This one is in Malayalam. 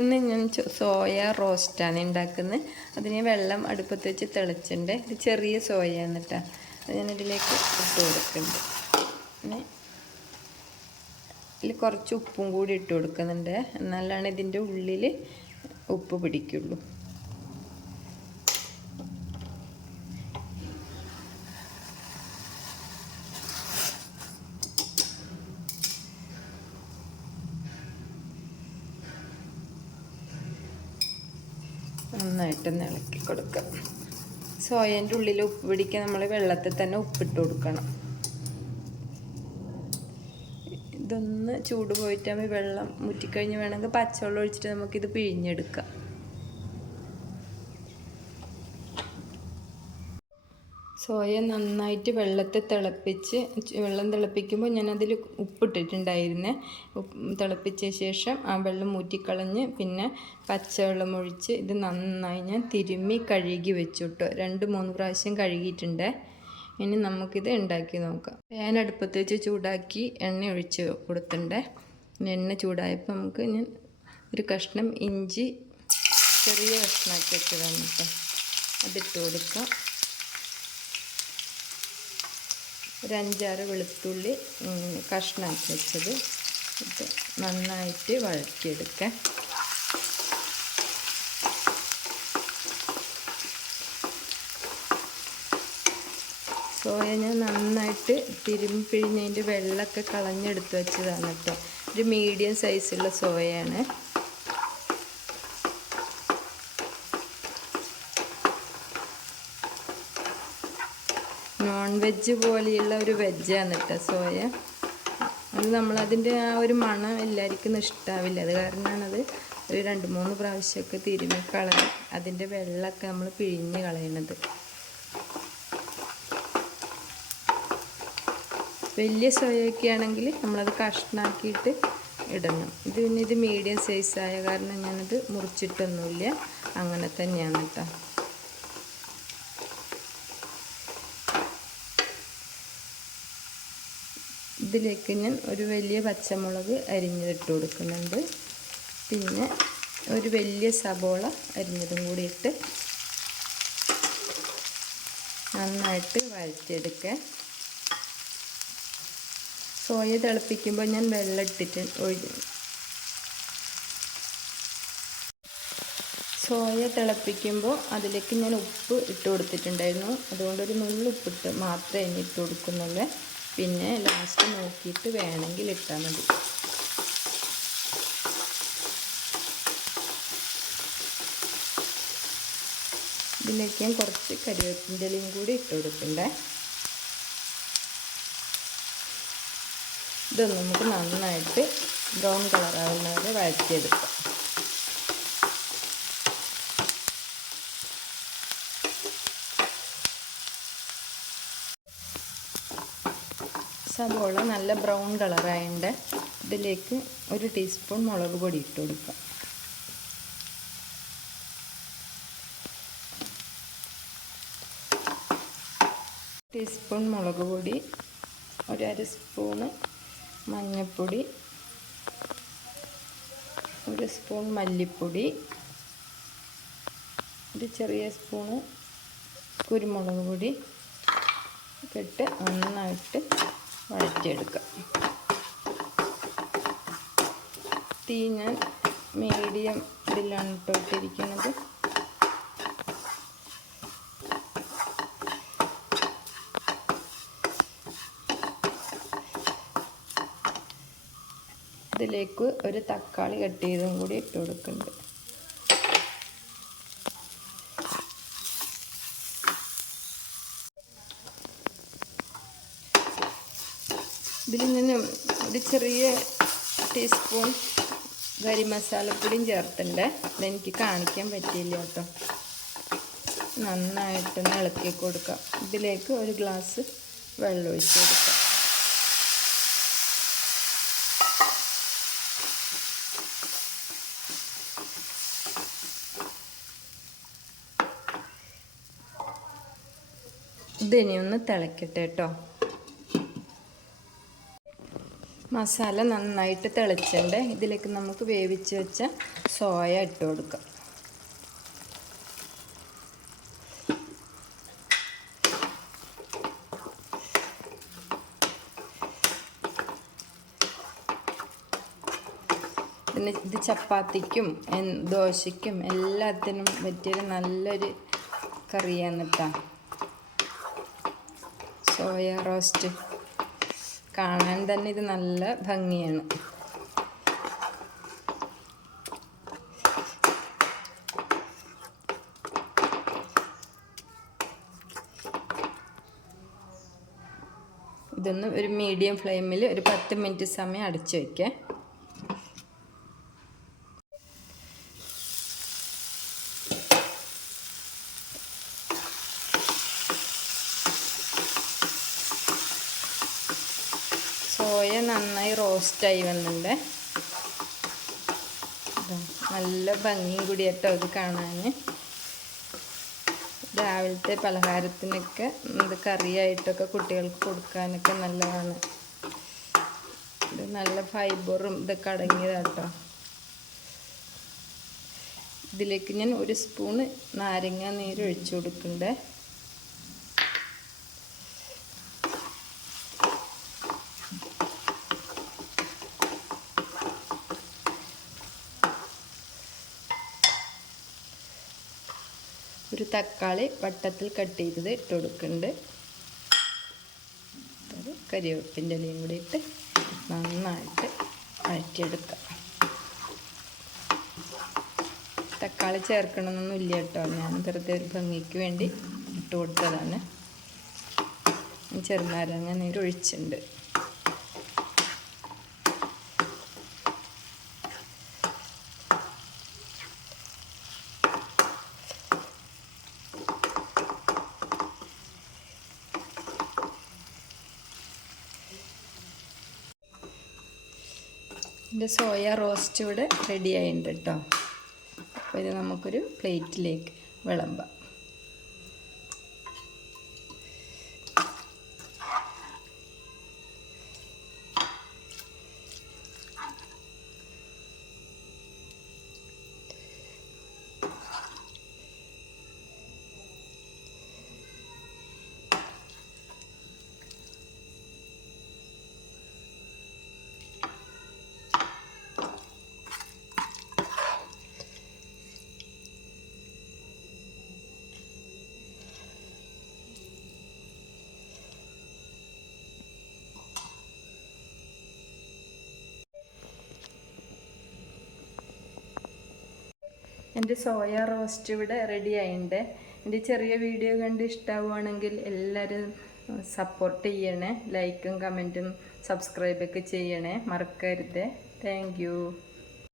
ഇന്ന് ഞാൻ സോയ റോസ്റ്റാണ് ഉണ്ടാക്കുന്നത്. അതിന് വെള്ളം അടുപ്പത്ത് വെച്ച് തിളച്ചിട്ടുണ്ട്. ഇത് ചെറിയ സോയ എന്നിട്ടാണ് അത് ഞാൻ ഇതിലേക്ക് ഇട്ട് കൊടുക്കുന്നുണ്ട്. പിന്നെ ഇതിൽ കുറച്ച് ഉപ്പും കൂടി ഇട്ട് കൊടുക്കുന്നുണ്ട്. എന്നാലാണ് ഇതിന്റെ ഉള്ളിൽ ഉപ്പ് പിടിക്കുള്ളൂ. നന്നായിട്ടൊന്ന് ഇളക്കി കൊടുക്കുക. സോയേന്റെ ഉള്ളിൽ ഉപ്പ് പിടിക്കാൻ നമ്മൾ വെള്ളത്തിൽ തന്നെ ഉപ്പിട്ട് കൊടുക്കണം. ഇതൊന്ന് ചൂട് പോയിട്ടാകുമ്പോൾ വെള്ളം മുറ്റിക്കഴിഞ്ഞ് വേണമെങ്കിൽ പച്ചവെള്ളം ഒഴിച്ചിട്ട് നമുക്കിത് പിഴിഞ്ഞെടുക്കാം. സോയ നന്നായിട്ട് വെള്ളത്തിൽ തിളപ്പിച്ച് വെള്ളം തിളപ്പിക്കുമ്പോൾ ഞാനതിൽ ഉപ്പിട്ടിട്ടുണ്ടായിരുന്നേ. ഉപ്പ് തിളപ്പിച്ച ശേഷം ആ വെള്ളം ഊറ്റിക്കളഞ്ഞ് പിന്നെ പച്ചവെള്ളം ഒഴിച്ച് ഇത് നന്നായി ഞാൻ തിരുമ്മി കഴുകി വെച്ചു കേട്ടോ രണ്ട് മൂന്ന് പ്രാവശ്യം കഴുകിയിട്ടുണ്ട്. ഇനി നമുക്കിത് ഉണ്ടാക്കി നോക്കാം. പാൻ അടുപ്പത്ത് വെച്ച് ചൂടാക്കി എണ്ണ ഒഴിച്ച് കൊടുത്തിട്ടുണ്ട്. എണ്ണ ചൂടായപ്പോൾ നമുക്ക് ഞാൻ ഒരു കഷ്ണം ഇഞ്ചി ചെറിയ കഷ്ണമാക്കി വെച്ചതാണ് കേട്ടോ അതിട്ട് കൊടുക്കാം. ഒരു അഞ്ചാറ് വെളുത്തുള്ളി കഷ്ണം വെച്ചത്. ഇട്ട് നന്നായിട്ട് വഴക്കിയെടുക്കാം സോയ ഞാൻ നന്നായിട്ട് തിരുമ്പി പിഴിഞ്ഞതിന്റെ വെള്ളമൊക്കെ കളഞ്ഞെടുത്ത് വെച്ചതാണ് കേട്ടോ. ഒരു മീഡിയം സൈസുള്ള സോയയാണ്. നോൺ വെജ് പോലെയുള്ള ഒരു വെജാണ് കേട്ടോ സോയ അത് നമ്മളതിന്റെ ആ ഒരു മണം എല്ലാവർക്കും ഇഷ്ടാവില്ല. അത് കാരണമാണത് ഒരു രണ്ട് മൂന്ന് പ്രാവശ്യമൊക്കെ തിരുമ്മി കളഞ്ഞ് അതിന്റെ വെള്ളമൊക്കെ നമ്മൾ പിഴിഞ്ഞ് കളയണത്. വലിയ സോയൊക്കെ ആണെങ്കിൽ നമ്മളത് കഷ്ണാക്കിയിട്ട് ഇടണം. ഇത് പിന്നെ ഇത് മീഡിയം സൈസായ കാരണം ഞാനത് മുറിച്ചിട്ടൊന്നുമില്ല. അങ്ങനെ തന്നെയാണ് കേട്ടോ ഇതിലേക്ക് ഞാൻ ഒരു വലിയ പച്ചമുളക് അരിഞ്ഞിട്ട് കൊടുക്കുന്നുണ്ട്. പിന്നെ ഒരു വലിയ സബോള അരിഞ്ഞതും കൂടി ഇട്ട് നന്നായിട്ട് വഴറ്റിയെടുക്കുക സോയ തിളപ്പിക്കുമ്പോൾ ഞാൻ വെള്ളം ഇട്ടിട്ട് ഒഴി സോയ തിളപ്പിക്കുമ്പോൾ അതിലേക്ക് ഞാൻ ഉപ്പ് ഇട്ട് കൊടുത്തിട്ടുണ്ടായിരുന്നു. അതുകൊണ്ട് ഒരു നുള്ളു ഉപ്പിട്ട് മാത്രമേ ഇനി ഇട്ട് കൊടുക്കുന്നുള്ളൂ. പിന്നെ ലാസ്റ്റ് നോക്കിയിട്ട് വേണമെങ്കിൽ ഇട്ടാൽ മതി. ഇതിലേക്ക് ഞാൻ കുറച്ച് കരിവേപ്പിന്റെ ഇലയും കൂടി ഇട്ട് കൊടുക്കണ്ടേ. ഇത് നമുക്ക് നന്നായിട്ട് ബ്രൗൺ കളറാവുന്ന വരെ വഴറ്റിയെടുക്കാം. സവോള നല്ല ബ്രൗൺ കളറായതുകൊണ്ട് ഇതിലേക്ക് ഒരു ടീസ്പൂൺ മുളക് പൊടി ഇട്ട് കൊടുക്കാം. ടീസ്പൂൺ മുളക് പൊടി ഒരു സ്പൂണ് മഞ്ഞൾപ്പൊടി ഒരു സ്പൂൺ മല്ലിപ്പൊടി ഒരു ചെറിയ സ്പൂണ് കുരുമുളക് പൊടി. ഇട്ട് നന്നായിട്ട് വഴറ്റിയെടുക്കാം തീ ഞാൻ മീഡിയം ഇതിലാണ് ഇട്ടിരിക്കുന്നത് ഇതിലേക്ക് ഒരു തക്കാളി കട്ട് ചെയ്തും കൂടി ഇട്ട് കൊടുക്കുന്നുണ്ട്. ഇതിൽ നിന്ന് ഒരു ചെറിയ ടീസ്പൂൺ ഗരി മസാലപ്പൊടിയും ചേർത്തിട്ടുണ്ട്. അതെനിക്ക് കാണിക്കാൻ പറ്റിയില്ല കേട്ടോ. നന്നായിട്ടൊന്ന് ഇളക്കി കൊടുക്കാം. ഇതിലേക്ക് ഒരു ഗ്ലാസ് വെള്ളം ഒഴിച്ച് കൊടുക്കാം. ഇതിനി ഒന്ന് തിളക്കട്ടെ കേട്ടോ. മസാല നന്നായിട്ട് തിളച്ചിട്ടുണ്ട്. ഇതിലേക്ക് നമുക്ക് വേവിച്ച് വെച്ച സോയ ഇട്ട് കൊടുക്കാം. പിന്നെ ഇത് ചപ്പാത്തിക്കും ദോശയ്ക്കും എല്ലാത്തിനും പറ്റിയൊരു നല്ലൊരു കറിയാണ് കേട്ടോ സോയ റോസ്റ്റ്. കാണാൻ തന്നെ ഇത് നല്ല ഭംഗിയാണ്. ഇതൊന്ന് ഒരു മീഡിയം ഫ്ലെയിമിൽ ഒരു പത്ത് മിനിറ്റ് സമയം അടച്ചു വയ്ക്കാം സോയ നന്നായി റോസ്റ്റായി വന്നിട്ടുണ്ട്. നല്ല ഭംഗിയും കൂടി കേട്ടോ ഇത് കാണാൻ രാവിലത്തെ പലഹാരത്തിനൊക്കെ ഇത് കറിയായിട്ടൊക്കെ കുട്ടികൾക്ക് കൊടുക്കാനൊക്കെ നല്ലതാണ്. ഇത് നല്ല ഫൈബറും ഇതൊക്കെ അടങ്ങിയതാട്ടോ. ഇതിലേക്ക് ഞാൻ ഒരു സ്പൂണ് നാരങ്ങ നീര് ഒഴിച്ചു കൊടുക്കണ്ടേ ഒരു തക്കാളി വട്ടത്തിൽ കട്ട് ചെയ്തത് ഇട്ട് കൊടുക്കുന്നുണ്ട്. കരിവേപ്പിന്റെ ഇലയും കൂടി ഇട്ട് നന്നായിട്ട് വഴറ്റിയെടുക്കാം. തക്കാളി ചേർക്കണമെന്നൊന്നുമില്ല കേട്ടോ. ഞാൻ വെറുതെ ഒരു ഭംഗിക്ക് വേണ്ടി ഇട്ട് കൊടുത്തതാണ്. ചെറുനാരങ്ങ നീര് എന്റെ സോയ റോസ്റ്റ് ഇവിടെ റെഡി ആയിട്ടുണ്ട് കേട്ടോ അപ്പോൾ ഇത് നമുക്കൊരു പ്ലേറ്റിലേക്ക് വിളമ്പാം. എന്റെ സോയ റോസ്റ്റ് ഇവിടെ റെഡി ആയിട്ടുണ്ട് എന്റെ ചെറിയ വീഡിയോ കണ്ട് ഇഷ്ടമാവുകയാണെങ്കിൽ എല്ലാവരും സപ്പോർട്ട് ചെയ്യണേ. ലൈക്കും കമന്റും സബ്സ്ക്രൈബൊക്കെ ചെയ്യണേ. മറക്കരുത്. താങ്ക്